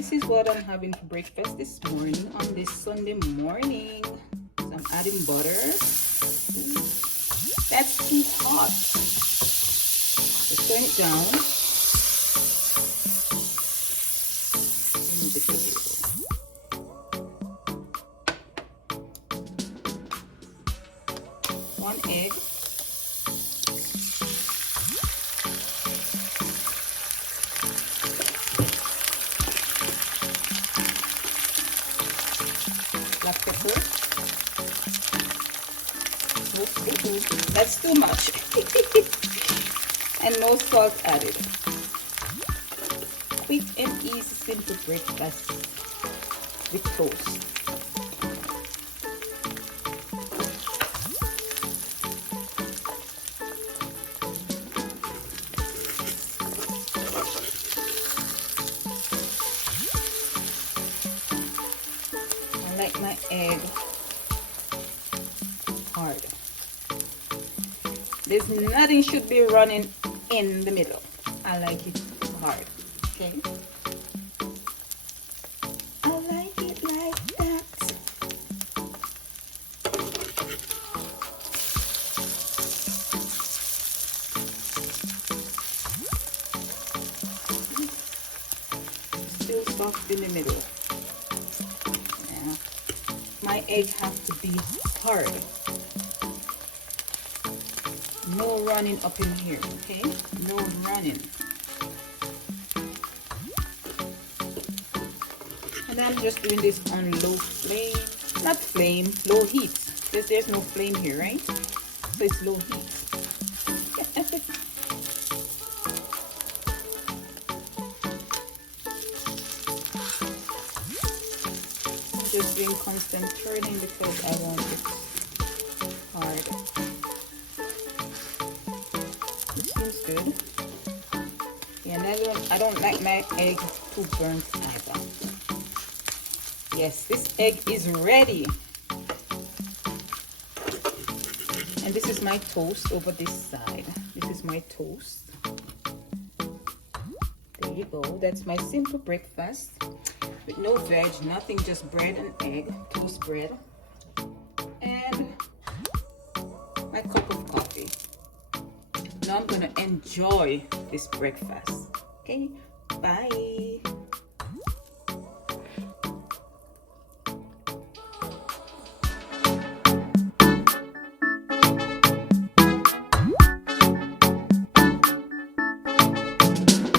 this is what I'm having for breakfast this morning on this Sunday morning. So I'm adding butter. Ooh, that's too hot. Let's turn it down. Remove the potato. 1 egg. Black pepper. That's too much. And no salt added. Quick and easy simple breakfast with toast. I like my egg hard. There's nothing should be running in the middle. I like it hard. Okay. I like it like that. Still soft in the middle. Yeah. My egg has to be hard. No running up in here, okay? No running. And I'm just doing this on low flame, not flame, low heat. Because there's no flame here, right? So it's low heat. I'm just doing constant turning because I want it hard. Seems good. Yeah, and I don't like my egg too burnt either. Yes, this egg is ready. And this is my toast over this side. This is my toast. There you go. That's my simple breakfast with no veg, nothing, just bread and egg, toast bread, and my cup of coffee. Now I'm gonna enjoy this breakfast. Okay, bye.